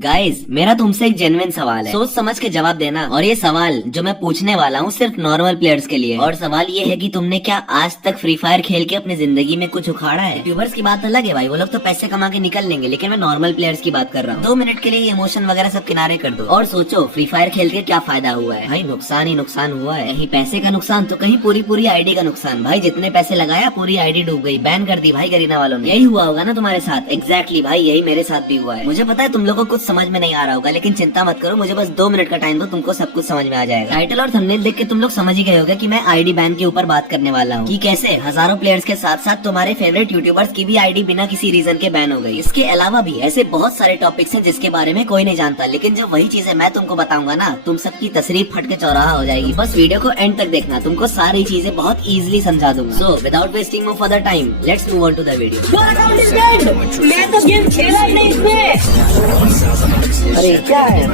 Guys, मेरा तुमसे एक जेन्युइन सवाल है, सोच समझ के जवाब देना। और ये सवाल जो मैं पूछने वाला हूँ सिर्फ नॉर्मल प्लेयर्स के लिए। और सवाल ये है कि तुमने क्या आज तक फ्री फायर खेल के अपनी जिंदगी में कुछ उखाड़ा है? यूट्यूबर्स की बात अलग है भाई, वो लोग तो पैसे कमा के निकल लेंगे, लेकिन मैं नॉर्मल प्लेयर्स की बात कर रहा हूँ। 2 मिनट के लिए इमोशन वगैरह सब किनारे कर दो और सोचो फ्री फायर खेल के क्या फायदा हुआ है। भाई नुकसान ही नुकसान हुआ है, कहीं पैसे का नुकसान तो कहीं पूरी आईडी का नुकसान। भाई जितने पैसे लगाया पूरी आईडी डूब गई, बैन कर दी भाई गरीना वालों ने। यही हुआ होगा ना तुम्हारे साथ? एग्जैक्टली भाई, यही मेरे साथ भी हुआ है। मुझे पता है तुम लोगों को कुछ समझ में नहीं आ रहा होगा, लेकिन चिंता मत करो, मुझे बस 2 मिनट का टाइम दो, तुमको सब कुछ समझ में आ जाएगा। टाइटल और थंबनेल देख के तुम लोग समझ ही गए होगे कि मैं आईडी बैन के ऊपर बात करने वाला हूँ, कि कैसे हजारों प्लेयर्स के साथ साथ तुम्हारे फेवरेट यूट्यूबर्स की भी आईडी बिना किसी रीजन के बैन हो गई। इसके अलावा भी ऐसे बहुत सारे टॉपिक्स हैं जिसके बारे में कोई नहीं जानता, लेकिन जब वही चीजें मैं तुमको बताऊंगा ना, तुम सबकी तशरीफ फट के चौराहा हो जाएगी। बस वीडियो को एंड तक देखना, तुमको सारी चीजें बहुत इजीली समझा दूंगा। So without wasting more further time, let's move on to the video. मैं तो गेम खेला ही नहीं इसमें। अरे क्या है,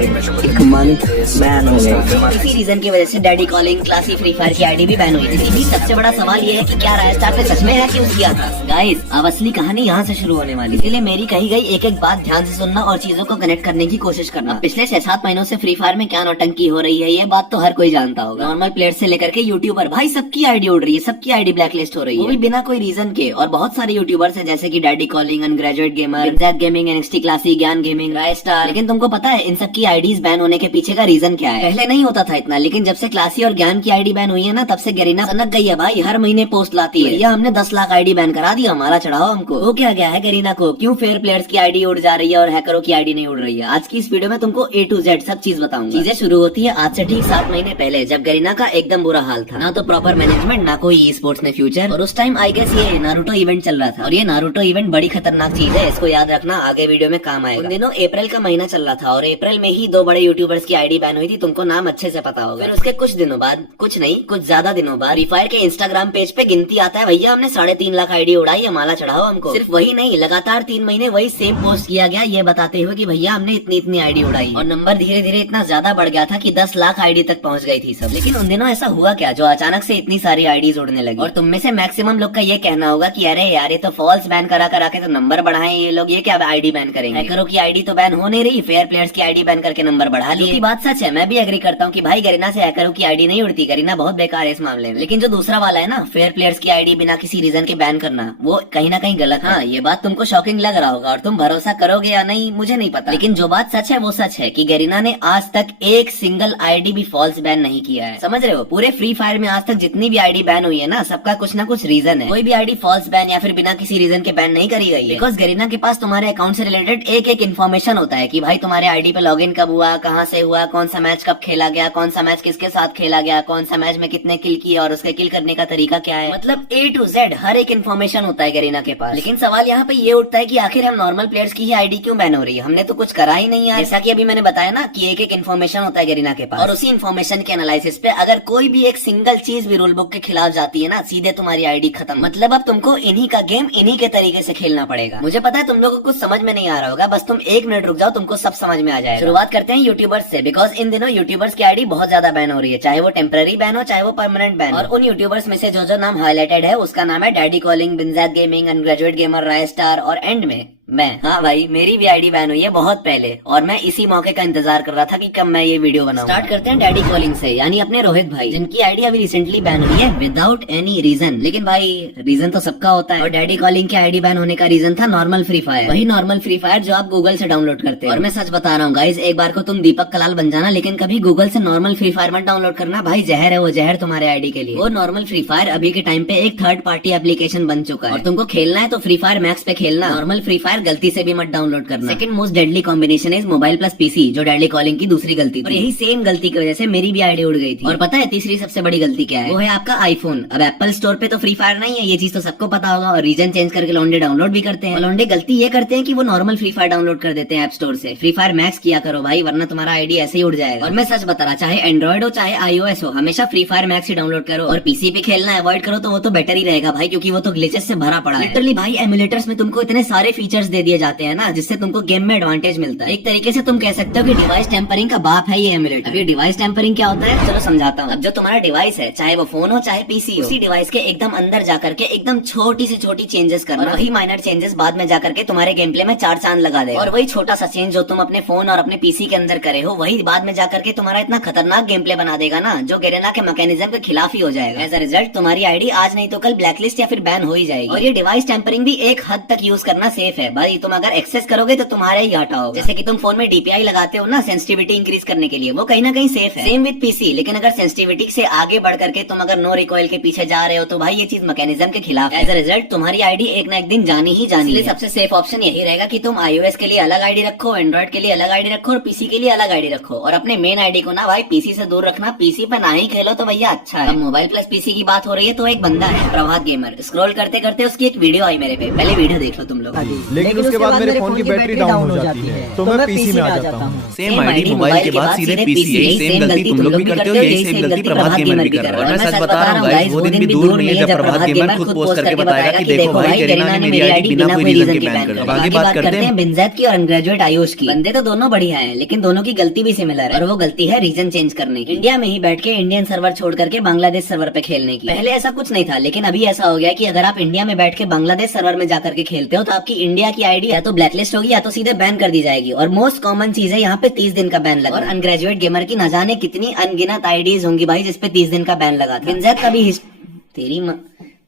एक मंथ बैन हो गया। इसी रीजन की वजह से daddy calling, classy, free fire की आईडी भी बैन हुई थी। सबसे बड़ा सवाल ये है कि क्या रायस्टार ने सच में हैक यूज किया था? गाइस, अब असली कहानी यहाँ से शुरू होने वाली, इसलिए मेरी कही गई एक एक बात ध्यान से सुनना और चीजों को कनेक्ट करने की कोशिश करना। पिछले 6-7 महीनों से फ्री फायर में क्या नौटंकी हो रही है, ये बात तो हर कोई जानता होगा। नॉर्मल प्लेयर से लेकर के यूट्यूबर, भाई सबकी आईडी उड़ रही है, सबकी आईडी ब्लैकलिस्ट हो रही है, वो भी बिना कोई रीजन के। और बहुत सारे यूट्यूबर्स हैं जैसे कि डैडी कॉलिंग, अनग्रेजुएट गेमर, बिंदास गेमिंग, एनएक्सटी क्लासी, ज्ञान गेमिंग, रायस्टार। लेकिन तुमको पता है इन सबकी आईडीज बैन होने के पीछे का रीजन क्या है? पहले नहीं होता था इतना, लेकिन जब से क्लासी और ज्ञान की आईडी बैन हुई है ना, तब से गरीना सनक गई है भाई। हर महीने पोस्ट लाती है, या हमने 10 लाख आईडी बैन करा दिया, हमारा चढ़ाओ हमको। वो क्या गया है गरीना को? क्यों फेयर प्लेयर्स की आईडी उड़ जा रही है और हैकरों की आईडी नहीं उड़ रही है? आज की इस वीडियो में तुमको A to Z सब चीज बताऊंगा। चीजें शुरू होती है आज से ठीक 7 महीने पहले, जब गरीना का एकदम बुरा हाल था। ना तो प्रॉपर मैनेजमेंट, ना कोई ई स्पोर्ट्स में फ्यूचर। और उस टाइम आई गेस ये नारुतो इवेंट चल रहा था, और ये नारुतो इवेंट बड़ी खतरनाक चीज है, इसको याद रखना, आगे वीडियो में काम आएगा। उन दिनों अप्रैल का महीना चल रहा था और अप्रैल में ही 2 बड़े यूट्यूबर्स की आईडी बैन हुई थी, तुमको नाम अच्छे से पता होगा। फिर उसके कुछ दिनों बाद, कुछ नहीं कुछ ज्यादा दिनों बाद, फ्री फायर के इंस्टाग्राम पेज पे गिनती आता है, भैया हमने 3.5 लाख आईडी उड़ाई है, माला चढ़ाओ हमको। सिर्फ वही नहीं, लगातार 3 महीने वही सेम पोस्ट किया गया, ये बताते हुए कि भैया हमने इतनी आईडी उड़ाई। और नंबर धीरे धीरे इतना ज्यादा बढ़ गया था कि 10 लाख आईडी तक पहुंच गई थी सब। लेकिन उन दिनों ऐसा हुआ क्या जो अचानक से इतनी सारी आईडीज उड़ने लगी? और तुम में से मैक्सिमम लोग का ये कहना होगा कि अरे यार ये तो फॉल्स बैन करा के तो नंबर बढ़ाए ये लोग, ये क्या आईडी बैन करेंगे? हैकरों की आईडी तो बैन हो नहीं रही, फेयर प्लेयर्स की आईडी बैन करके नंबर बढ़ा लिए। बात सच है, मैं भी एग्री करता हूँ कि भाई गरीना से हैकरों की आईडी नहीं उड़ती, गरीना बहुत बेकार है इस मामले में। लेकिन जो दूसरा वाला है ना, फेयर प्लेयर्स की आईडी बिना किसी रीजन के बैन करना, वो कहीं ना कहीं गलत है। हाँ, ये बात तुमको शॉकिंग लग रहा होगा और तुम भरोसा करोगे या नहीं मुझे नहीं पता, लेकिन जो बात सच है वो सच है कि गरीना ने आज तक एक सिंगल आईडी भी फॉल्स बैन नहीं किया है। समझ रहे हो? पूरे फ्री फायर में आज तक जितनी भी आईडी बैन हुई है ना, सबका कुछ ना कुछ रीजन है। कोई भी आईडी फॉल्स बैन या फिर बिना किसी रीजन के बैन नहीं करी गई है, बिकॉज गरीना के पास तुम्हारे अकाउंट से रिलेटेड एक इन्फॉर्मेशन होता है कि भाई तुम्हारे आईडी पे लॉगिन कब हुआ, कहाँ से हुआ, कौन सा मैच कब खेला गया, कौन सा मैच किसके साथ खेला गया, कौन सा मैच में कितने किल किए और उसके किल करने का तरीका क्या है। मतलब A to Z हर एक इन्फॉर्मेशन होता है गरीना के पास। लेकिन सवाल यहाँ पे ये उठता है कि आखिर हम नॉर्मल प्लेयर्स की ही आईडी क्यों बैन हो रही है? हमने तो कुछ करा ही नहीं है। जैसा कि अभी मैंने बताया ना कि एक इन्फॉर्मेशन होता है गरीना के पास, और उसी इन्फॉर्मेशन के एनालिसिस पे अगर कोई भी एक सिंगल चीज भी रूल बुक के खिलाफ जाती है ना, सीधे तुम्हारी आईडी खत्म। मतलब अब तुमको इन्हीं का गेम इन्हीं के तरीके से खेलना पड़ेगा। मुझे पता है तुम लोगों को कुछ समझ में नहीं आ रहा होगा, बस तुम 1 मिनट रुक जाओ, तुमको सब समझ में आ जाएगा। शुरुआत करते हैं यूट्यूबर्स से, बिकॉज इन दिनों यूट्यूबर्स की आईडी बहुत ज्यादा बैन हो रही है, चाहे वो टेम्पररी बैन हो चाहे वो परमानेंट बैन। और उन यूट्यूबर्स में से जो नाम हाईलाइटेड है उसका नाम है डैडी कॉलिंग, बिंदास गेमिंग, अनग्रेजुएट गेमर, रायस्टार और एंड में मैं। हाँ भाई, मेरी भी आईडी बैन हुई है बहुत पहले, और मैं इसी मौके का इंतजार कर रहा था कि कब मैं ये वीडियो बनाऊं। स्टार्ट करते हैं डैडी कॉलिंग से, यानी अपने रोहित भाई, जिनकी आईडी अभी रिसेंटली बैन हुई है विदाउट एनी रीजन। लेकिन भाई रीजन तो सबका होता है, और डैडी कॉलिंग की आईडी बैन होने का रीजन था नॉर्मल फ्री फायर, वही नॉर्मल फ्री फायर जो आप गूगल से डाउनलोड करते हैं। और मैं सच बता रहा हूँ गाइज, एक बार को तुम दीपक कलाल बन जाना, लेकिन कभी गूगल से नॉर्मल फ्री फायर मत डाउनलोड करना भाई, जहर है वो, जहर तुम्हारे आईडी के लिए। वो नॉर्मल फ्री फायर अभी के टाइम पे एक थर्ड पार्टी एप्लीकेशन बन चुका है, और तुमको खेलना है तो फ्री फायर मैक्स पे खेलना, नॉर्मल फ्री फायर गलती से भी मत डाउनलोड करना। Second most deadly combination is mobile plus PC, जो डैडी कॉलिंग की दूसरी गलती थी, और यही सेम गलती की वजह से मेरी भी आईडी उड़ गई थी। और पता है तीसरी सबसे बड़ी गलती क्या है? वो है आपका आईफोन। अब एप्पल स्टोर पे तो फ्री फायर नहीं है, ये चीज तो सबको पता होगा, और रीजन चेंज करके लौंडे डाउनलोड भी करते हैं। लौंडे गलती ये करते हैं कि वो नॉर्मल फ्री फायर डाउनलोड कर देते हैं ऐप स्टोर से। फ्री फायर मैक्स किया करो भाई, वरना तुम्हारा आईडी ऐसे ही उड़ जाएगा। और मैं सच बता रहा, चाहे एंड्रॉइड हो चाहे iOS हो, हमेशा फ्री फायर मैक्स ही डाउनलोड करो, और पीसी पे खेलना अवॉइड करो तो वो तो बेटर ही रहेगा भाई, क्योंकि वो तो ग्लिचेस से भरा पड़ा है लिटरली भाई। एमुलेटर्स में तुमको इतने सारे फीचर्स फीचर्स दे दिए जाते हैं ना, जिससे तुमको गेम में एडवांटेज मिलता है। एक तरीके से तुम कह सकते हो कि डिवाइस टेम्परिंग का बाप है ये एमुलेटर। अभी डिवाइस टेम्परिंग क्या होता है, चलो समझाता हूँ। अब जो तुम्हारा डिवाइस है, चाहे वो फोन हो चाहे पीसी हो, उसी डिवाइस के एकदम अंदर जाकर के एकदम छोटी से छोटी चेंजेस करना, और वही माइनर चेंजेस बाद में जाकर के तुम्हारे गेम प्ले में चार चांद लगा देगा। और वही छोटा सा चेंज जो तुम अपने फोन और अपने पीसी के अंदर करे हो, वही बाद में जाकर के तुम्हारा इतना खतरनाक गेम प्ले बना देगा ना, जो गेरेना के मैकेनिज्म के खिलाफ ही हो जाएगा। एज अ रिजल्ट तुम्हारी आईडी आज नहीं तो कल ब्लैकलिस्ट या फिर बैन हो ही जाएगी। और ये डिवाइस टेम्परिंग भी एक हद तक यूज करना सेफ है भाई। तुम अगर एक्सेस करोगे तो तुम्हारे ही घाटा होगा। जैसे कि तुम फोन में डीपीआई लगाते हो ना सेंसिटिविटी इंक्रीज करने के लिए, वो कहीं ना कहीं सेफ है। Same with PC. लेकिन अगर सेंसिटिविटी से आगे बढ़ करके तुम अगर नो रिकॉइल के पीछे जा रहे हो तो भाई ये चीज मैकेनिज्म के खिलाफ है। एज अ रिजल्ट तुम्हारी आईडी एक ना एक दिन जानी ही जानी है। सबसे सेफ ऑप्शन यही रहेगा कि तुम iOS के लिए अलग आईडी रखो, एंड्रॉइड के लिए अलग आईडी रखो और पीसी के लिए अलग आईडी रखो। और अपने मेन आईडी को ना भाई पीसी से दूर रखना। पीसी पे ना ही खेलो तो भैया अच्छा है। अब मोबाइल प्लस पीसी की बात हो रही है तो एक बंदा है प्रभात गेमर, स्क्रॉल करते करते उसकी एक वीडियो आई मेरे पे, पहले वीडियो देख लो तुम लोग। लेकिन उसके बाद मेरे फोन की बैटरी डाउन हो जाती है तो मैं पीसी में आ जाता हूँ। सेम आईडी मोबाइल के बाद सीधे पीसी। यही सेम गलती तुम लोग भी करते हो, यही सेम गलती प्रभात गेमर भी कर रहा है। और मैं सच बता रहा हूँ गाइस, वो दिन भी दूर नहीं है जब प्रभात गेमर खुद पोस्ट करके बताएगा कि देखो भाई गरीना ने मेरी आईडी बिना कोई रीजन के बैन कर दी। आगे बात करते हैं बिनज़ैद की और अनग्रेजुएट आयुष की। बंदे तो दोनों बढ़िया हैं, लेकिन दोनों की गलती भी सिमिलर है, और वो गलती है रीजन चेंज करने की। इंडिया में ही बैठ के इंडियन सर्वर छोड़ करके बांग्लादेश सर्वर पे खेलने की। पहले ऐसा कुछ नहीं था, लेकिन अभी ऐसा हो गया कि अगर आप इंडिया में बैठ के बांग्लादेश सर्वर में जाकर के खेलते हो तो आपकी इंडिया की आईडी या तो ब्लैकलिस्ट होगी या तो सीधे बैन कर दी जाएगी। और मोस्ट कॉमन चीज है यहाँ पे 30 दिन का बैन लगा। और अनग्रेजुएट गेमर की न जाने कितनी अनगिनत आईडीज होंगी भाई जिसपे 30 दिन का बैन लगा था। बिनज़ैद का भी तेरी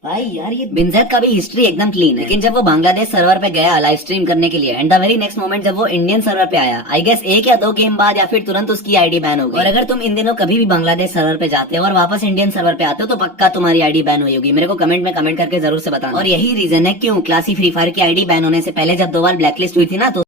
भाई यार ये बिनज़ैद का भी हिस्ट्री एकदम क्लीन है। लेकिन जब वो बांग्लादेश सर्वर पे गया लाइव स्ट्रीम करने के लिए, and the very next moment जब वो इंडियन सर्वर पे आया, आई गेस 1 या 2 गेम बाद या फिर तुरंत उसकी आईडी बैन हो गई। और अगर तुम इन दिनों कभी भी बांग्लादेश सर्वर पे जाते हो और वापस इंडियन सर्वर पे आते हो तो पक्का तुम्हारी आईडी बैन हुई होगी। मेरे को कमेंट में कमेंट करके जरूर से बताना। और यही रीजन है क्यों क्लासी फ्री फायर की आईडी बैन होने से पहले जब 2 बार ब्लैकलिस्ट हुई थी ना तो